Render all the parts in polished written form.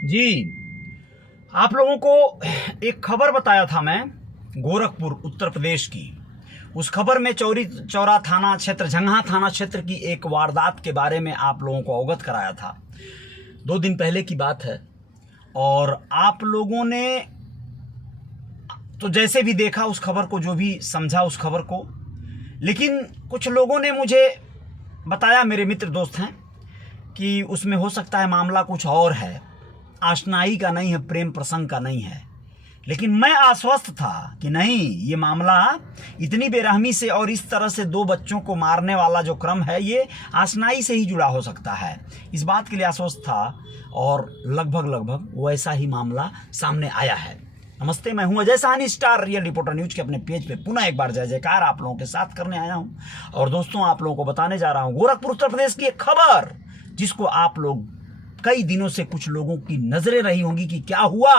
जी, आप लोगों को एक खबर बताया था मैं गोरखपुर उत्तर प्रदेश की। उस खबर में चौरी चौरा थाना क्षेत्र, जंगहा थाना क्षेत्र की एक वारदात के बारे में आप लोगों को अवगत कराया था। 2 दिन पहले की बात है और आप लोगों ने तो जैसे भी देखा उस खबर को, जो भी समझा उस खबर को, लेकिन कुछ लोगों ने मुझे बताया, मेरे मित्र दोस्त हैं, कि उसमें हो सकता है मामला कुछ और है, आशनाई का नहीं है, प्रेम प्रसंग का नहीं है। लेकिन मैं आश्वस्त था कि नहीं, ये मामला इतनी बेरहमी से और इस तरह से 2 बच्चों को मारने वाला जो क्रम है, ये आशनाई से ही जुड़ा हो सकता है। इस बात के लिए आश्वस्त था और लगभग वैसा ही मामला सामने आया है। नमस्ते, मैं हूं Ajay Sahni, star real reporter news के अपने पेज पे पुनः एक बार जय जयकार आप लोगों के साथ करने आया हूं। और दोस्तों, आप लोगों को बताने जा रहा हूं गोरखपुर उत्तर प्रदेश की एक खबर, जिसको आप लोग कई दिनों से कुछ लोगों की नजरें रही होंगी कि क्या हुआ।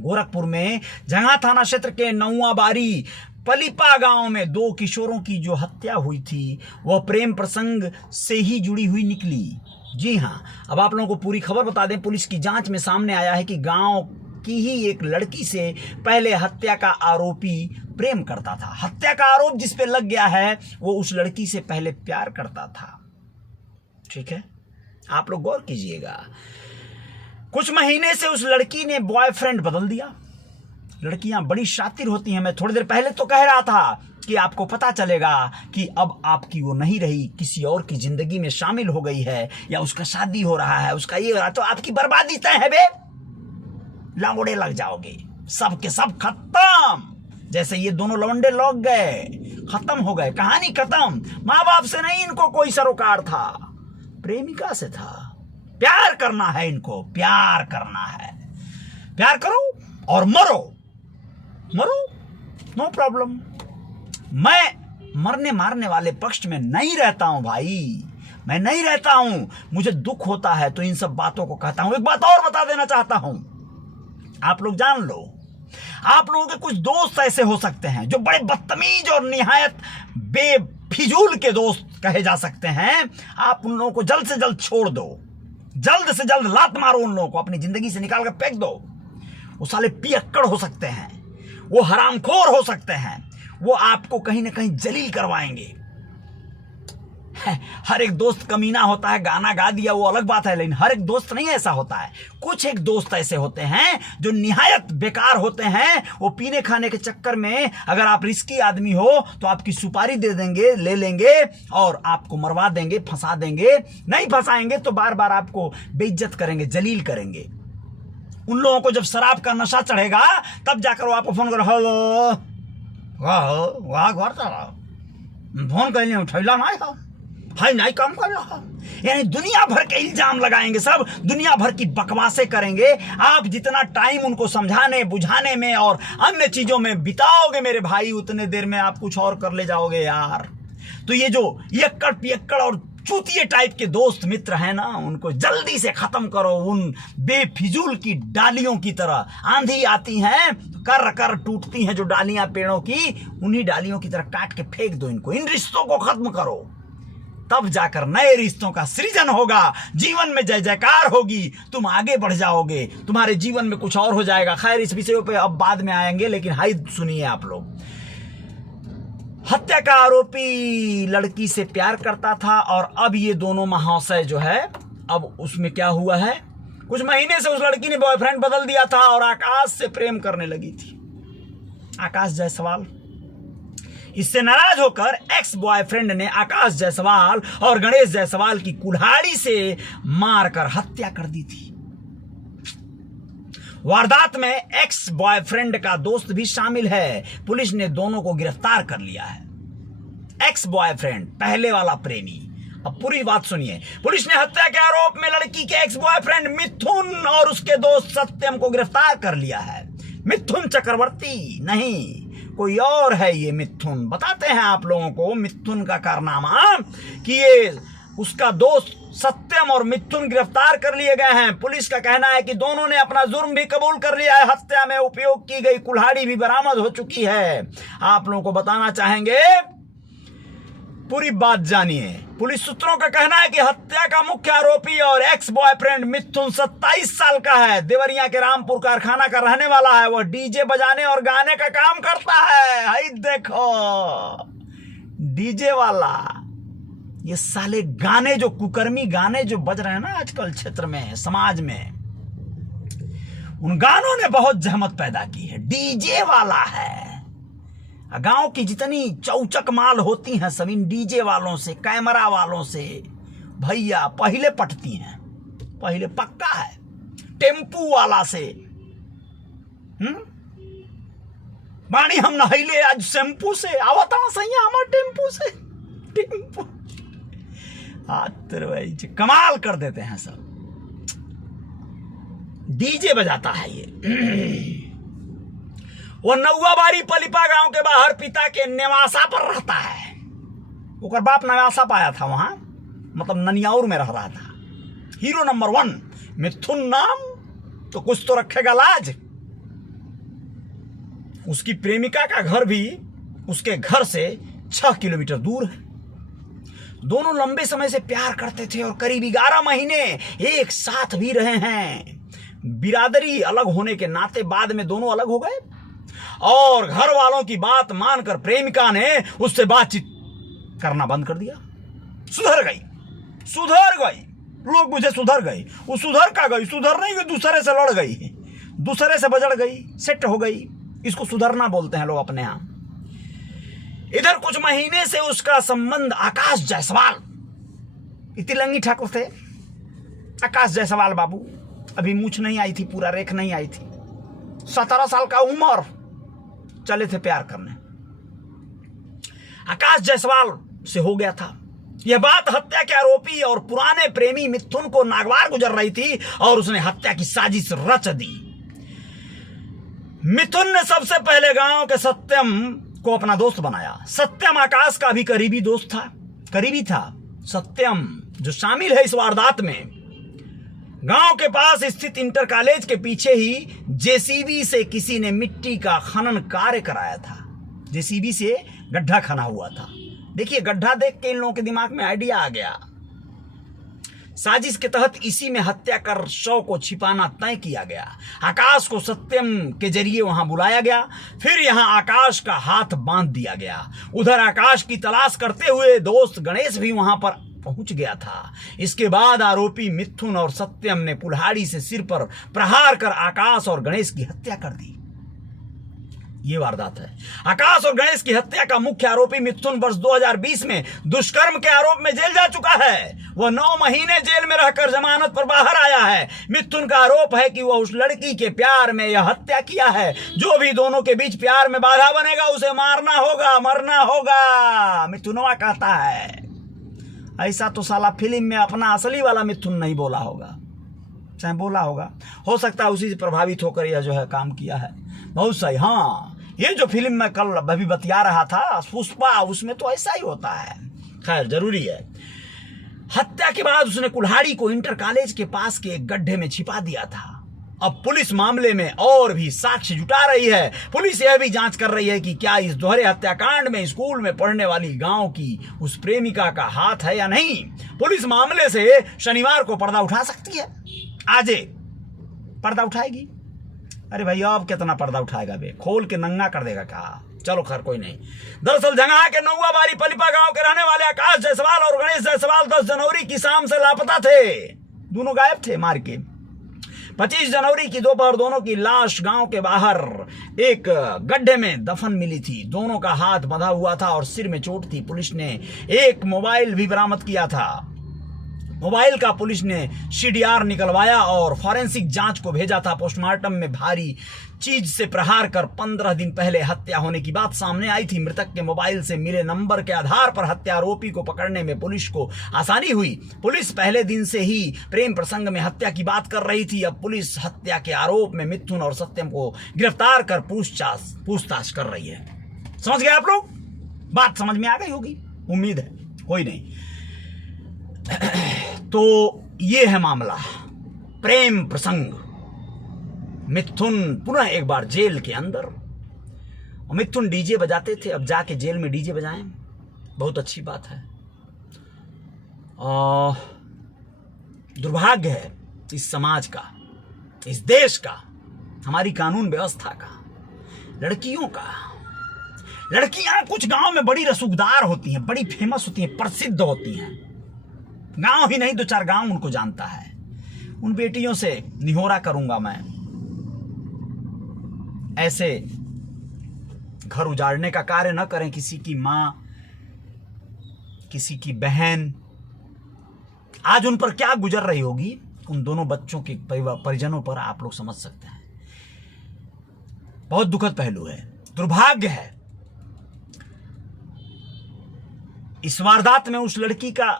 गोरखपुर में जंगहा थाना क्षेत्र के नौवा बारी पलीपा गांव में 2 किशोरों की जो हत्या हुई थी, वह प्रेम प्रसंग से ही जुड़ी हुई निकली। जी हां, अब आप लोगों को पूरी खबर बता दें। पुलिस की जांच में सामने आया है कि गांव की ही एक लड़की से पहले हत्या का आरोपी प्रेम करता था। हत्या का आरोप जिस पे लग गया है, वो उस लड़की से पहले प्यार करता था। ठीक है, आप लोग गौर कीजिएगा। कुछ महीने से उस लड़की ने बॉयफ्रेंड बदल दिया। लड़कियां बड़ी शातिर होती हैं। मैं थोड़ी देर पहले तो कह रहा था कि आपको पता चलेगा कि अब आपकी वो नहीं रही, किसी और की जिंदगी में शामिल हो गई है, या उसका शादी हो रहा है, उसका ये हो रहा है, तो आपकी बर्बादी तय है बे। लंगड़े लग जाओगे, सब के सब खत्म। जैसे ये दोनों लवंडे लग गए, खत्म हो गए, कहानी खत्म। माँ बाप से नहीं इनको कोई सरोकार था, प्रेमिका से था। प्यार करना है इनको, प्यार करना है। प्यार करो और मरो, नो प्रॉब्लम। मैं मरने मारने वाले पक्ष में नहीं रहता हूं भाई, मैं नहीं रहता हूं। मुझे दुख होता है तो इन सब बातों को कहता हूं। एक बात और बता देना चाहता हूं, आप लोग जान लो, आप लोगों के कुछ दोस्त ऐसे हो सकते हैं जो बड़े बदतमीज और निहायत बेफिजूल के दोस्त कहे जा सकते हैं। आप उन लोगों को जल्द से जल्द छोड़ दो, जल्द से जल्द लात मारो, उन लोगों को अपनी जिंदगी से निकाल कर फेंक दो। वो साले पियक्कड़ हो सकते हैं, वो हरामखोर हो सकते हैं, वो आपको कहीं ना कहीं जलील करवाएंगे। हर एक दोस्त कमीना होता है, गाना गा दिया वो अलग बात है, लेकिन हर एक दोस्त नहीं ऐसा होता है। कुछ एक दोस्त ऐसे होते हैं जो निहायत बेकार होते हैं। वो पीने खाने के चक्कर में, अगर आप रिस्की आदमी हो तो आपकी सुपारी दे देंगे, ले लेंगे और आपको मरवा देंगे, फंसा देंगे। नहीं फंसाएंगे तो बार बार आपको बेइज्जत करेंगे, जलील करेंगे। उन लोगों को जब शराब का नशा चढ़ेगा, तब जाकर वो आपको फोन करो, हेलो वाह घर फोन कर उठैला ना है, नहीं काम कर रहा। यानी दुनिया भर के इल्जाम लगाएंगे, सब दुनिया भर की बकवासें करेंगे। आप जितना टाइम उनको समझाने बुझाने में और अन्य चीजों में बिताओगे मेरे भाई, उतने देर में आप कुछ और कर ले जाओगे यार। तो ये जो यक्कड़ पियक्कड़ और चूतिए टाइप के दोस्त मित्र हैं ना, उनको जल्दी से खत्म करो। उन बेफिजूल की डालियों की तरह आंधी आती है, कर कर टूटती हैं जो डालियां पेड़ों की, उन्हीं डालियों की तरह काट के फेंक दो इनको। इन रिश्तों को खत्म करो, तब जाकर नए रिश्तों का सृजन होगा, जीवन में जय जयकार होगी, तुम आगे बढ़ जाओगे, तुम्हारे जीवन में कुछ और हो जाएगा। खैर, इस विषयों पे अब बाद में आएंगे, लेकिन हाई सुनिए आप लोग। हत्या का आरोपी लड़की से प्यार करता था और अब ये दोनों महाशय जो है, अब उसमें क्या हुआ है, कुछ महीने से उस लड़की ने बॉयफ्रेंड बदल दिया था और आकाश से प्रेम करने लगी थी। आकाश जायसवाल। इससे नाराज होकर एक्स बॉयफ्रेंड ने आकाश जायसवाल और गणेश जायसवाल की कुल्हाड़ी से मारकर हत्या कर दी थी। वारदात में एक्स बॉयफ्रेंड का दोस्त भी शामिल है। पुलिस ने दोनों को गिरफ्तार कर लिया है। एक्स बॉयफ्रेंड, पहले वाला प्रेमी। अब पूरी बात सुनिए। पुलिस ने हत्या के आरोप में लड़की के एक्स बॉयफ्रेंड मिथुन और उसके दोस्त सत्यम को गिरफ्तार कर लिया है। मिथुन चक्रवर्ती नहीं, कोई और है ये मिथुन। बताते हैं आप लोगों को मिथुन का कारनामा, कि ये उसका दोस्त सत्यम और मिथुन गिरफ्तार कर लिए गए हैं। पुलिस का कहना है कि दोनों ने अपना जुर्म भी कबूल कर लिया है। हत्या में उपयोग की गई कुल्हाड़ी भी बरामद हो चुकी है। आप लोगों को बताना चाहेंगे, पूरी बात जानिए। पुलिस सूत्रों का कहना है कि हत्या का मुख्य आरोपी और एक्स बॉयफ्रेंड मिथुन 27 साल का है। देवरिया के रामपुर कारखाना का रहने वाला है। वह डीजे बजाने और गाने का काम करता है। हाय देखो डीजे वाला, ये साले गाने जो कुकर्मी गाने जो बज रहे हैं ना आजकल क्षेत्र में, समाज में, उन गानों ने बहुत जहमत पैदा की है। डीजे वाला है। गांव की जितनी चौचक माल होती हैं सब इन डीजे वालों से, कैमरा वालों से भैया पहले पटती हैं। पहले पक्का है। टेम्पू वाला से बाणी हम नहैले आज शैम्पू से आवता सही हमारे टेम्पू से। टेम्पू भाई कमाल कर देते हैं सब। डीजे बजाता है ये। वो नौवाबारी पलिपा गांव के बाहर पिता के नेवासा पर रहता है। ओकर बाप नवासा पाया था वहां, मतलब ननियाउर में रह रहा था। हीरो नंबर 1 मिथुन नाम तो कुछ तो रखेगा लाज। उसकी प्रेमिका का घर भी उसके घर से 6 किलोमीटर दूर है। दोनों लंबे समय से प्यार करते थे और करीब 11 महीने एक साथ भी रहे हैं। बिरादरी अलग होने के नाते बाद में दोनों अलग हो गए और घर वालों की बात मानकर प्रेमिका ने उससे बातचीत करना बंद कर दिया। सुधर गई। लोग मुझे सुधर गई। वो सुधर का गई, सुधर नहीं गई, दूसरे से लड़ गई, दूसरे से बजड़ गई, सेट हो गई। इसको सुधरना बोलते हैं लोग अपने यहां। इधर कुछ महीने से उसका संबंध आकाश जायसवाल, तिलंगी ठाकुर थे। आकाश जायसवाल बाबू, अभी मूछ नहीं आई थी, पूरा रेख नहीं आई थी, 17 साल का उम्र, चले थे प्यार करने। आकाश जायसवाल से हो गया था। यह बात हत्या के आरोपी और पुराने प्रेमी मिथुन को नागवार गुजर रही थी और उसने हत्या की साजिश रच दी। मिथुन ने सबसे पहले गांव के सत्यम को अपना दोस्त बनाया। सत्यम आकाश का भी करीबी दोस्त था, करीबी था। सत्यम जो शामिल है इस वारदात में, गांव के पास स्थित इंटर कॉलेज के पीछे ही जेसीबी से किसी ने मिट्टी का खनन कार्य कराया था। जेसीबी से गड्ढा खना हुआ था। देखिए गड्ढा देख के इन लोगों के दिमाग में आइडिया आ गया। साजिश के तहत इसी में हत्या कर शव को छिपाना तय किया गया। आकाश को सत्यम के जरिए वहां बुलाया गया, फिर यहां आकाश का हाथ बांध दिया गया। उधर आकाश की तलाश करते हुए दोस्त गणेश भी वहां पर पहुंच गया था। इसके बाद आरोपी मिथुन और सत्यम ने कुल्हाड़ी से सिर पर प्रहार कर आकाश और गणेश की हत्या कर दी। ये वारदात है। आकाश और गणेश की हत्या का मुख्य आरोपी मिथुन वर्ष 2020 में दुष्कर्म के आरोप में जेल जा चुका है। वह 9 महीने जेल में रहकर जमानत पर बाहर आया है। मिथुन का आरोप है कि वह उस लड़की के प्यार में यह हत्या किया है। जो भी दोनों के बीच प्यार में बाधा बनेगा उसे मारना होगा, मरना होगा, मिथुनवा कहता है। ऐसा तो साला फिल्म में अपना असली वाला मिथुन नहीं बोला होगा, चाहे बोला होगा, हो सकता है उसी से प्रभावित होकर यह जो है काम किया है। बहुत सही। हाँ, ये जो फिल्म में कल अभी बतिया रहा था पुष्पा, उसमें तो ऐसा ही होता है। खैर जरूरी है। हत्या के बाद उसने कुल्हाड़ी को इंटर कॉलेज के पास के एक गड्ढे में छिपा दिया था। अब पुलिस मामले में और भी साक्ष्य जुटा रही है। पुलिस यह भी जांच कर रही है कि क्या इस दोहरे हत्याकांड में स्कूल में पढ़ने वाली गांव की उस प्रेमिका का हाथ है या नहीं। पुलिस मामले से शनिवार को पर्दा उठा सकती है। आजे पर्दा उठाएगी। अरे भैया अब कितना पर्दा उठाएगा बे, खोल के नंगा कर देगा क्या। चलो खैर कोई नहीं। दरअसल जंगहा के नौवाबारी पलिपा गांव के रहने वाले आकाश जायसवाल और गणेश जायसवाल 10 जनवरी की शाम से लापता थे। दोनों गायब थे मार के। 25 जनवरी की दोपहर दोनों की लाश गांव के बाहर एक गड्ढे में दफन मिली थी। दोनों का हाथ बंधा हुआ था और सिर में चोट थी। पुलिस ने एक मोबाइल भी बरामद किया था। मोबाइल का पुलिस ने सीडीआर निकलवाया और फॉरेंसिक जांच को भेजा था। पोस्टमार्टम में भारी चीज से प्रहार कर 15 दिन पहले हत्या होने की बात सामने आई थी। मृतक के मोबाइल से मिले नंबर के आधार पर हत्या आरोपी को पकड़ने में पुलिस को आसानी हुई। पुलिस पहले दिन से ही प्रेम प्रसंग में हत्या की बात कर रही थी। अब पुलिस हत्या के आरोप में मिथुन और सत्यम को गिरफ्तार कर पूछताछ कर रही है। समझ गए आप लोग? बात समझ में आ गई होगी, उम्मीद है। कोई नहीं। तो ये है मामला, प्रेम प्रसंग। मिथुन पुनः एक बार जेल के अंदर। मिथुन डीजे बजाते थे, अब जाके जेल में डीजे बजाएं। बहुत अच्छी बात है। दुर्भाग्य है इस समाज का, इस देश का, हमारी कानून व्यवस्था का, लड़कियों का। लड़कियां कुछ गांव में बड़ी रसूखदार होती हैं, बड़ी फेमस होती हैं, प्रसिद्ध होती हैं। गांव ही नहीं 2-4 गांव उनको जानता है। उन बेटियों से निहोरा करूंगा मैं, ऐसे घर उजाड़ने का कार्य न करें। किसी की मां, किसी की बहन आज उन पर क्या गुजर रही होगी, उन दोनों बच्चों के परिजनों पर आप लोग समझ सकते हैं। बहुत दुखद पहलू है, दुर्भाग्य है। इस वारदात में उस लड़की का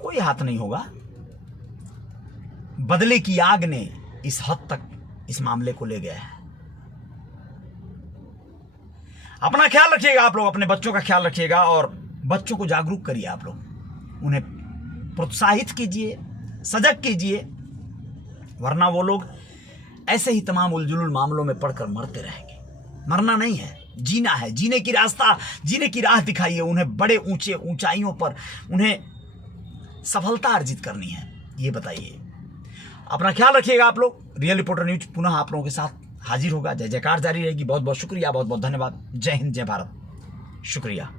कोई हाथ नहीं होगा। बदले की आग ने इस हद तक इस मामले को ले गया है। अपना ख्याल रखिएगा आप लोग, अपने बच्चों का ख्याल रखिएगा और बच्चों को जागरूक करिए। आप लोग उन्हें प्रोत्साहित कीजिए, सजग कीजिए, वरना वो लोग ऐसे ही तमाम उलझुल मामलों में पड़कर मरते रहेंगे। मरना नहीं है, जीना है। जीने की राह दिखाइए उन्हें। बड़े ऊंचे ऊंचाइयों पर उन्हें सफलता अर्जित करनी है, ये बताइए। अपना ख्याल रखिएगा आप लोग। रियल रिपोर्टर न्यूज पुनः आप लोगों के साथ हाजिर होगा। जय जयकार जारी रहेगी। बहुत बहुत शुक्रिया, बहुत बहुत धन्यवाद। जय हिंद, जय भारत। शुक्रिया।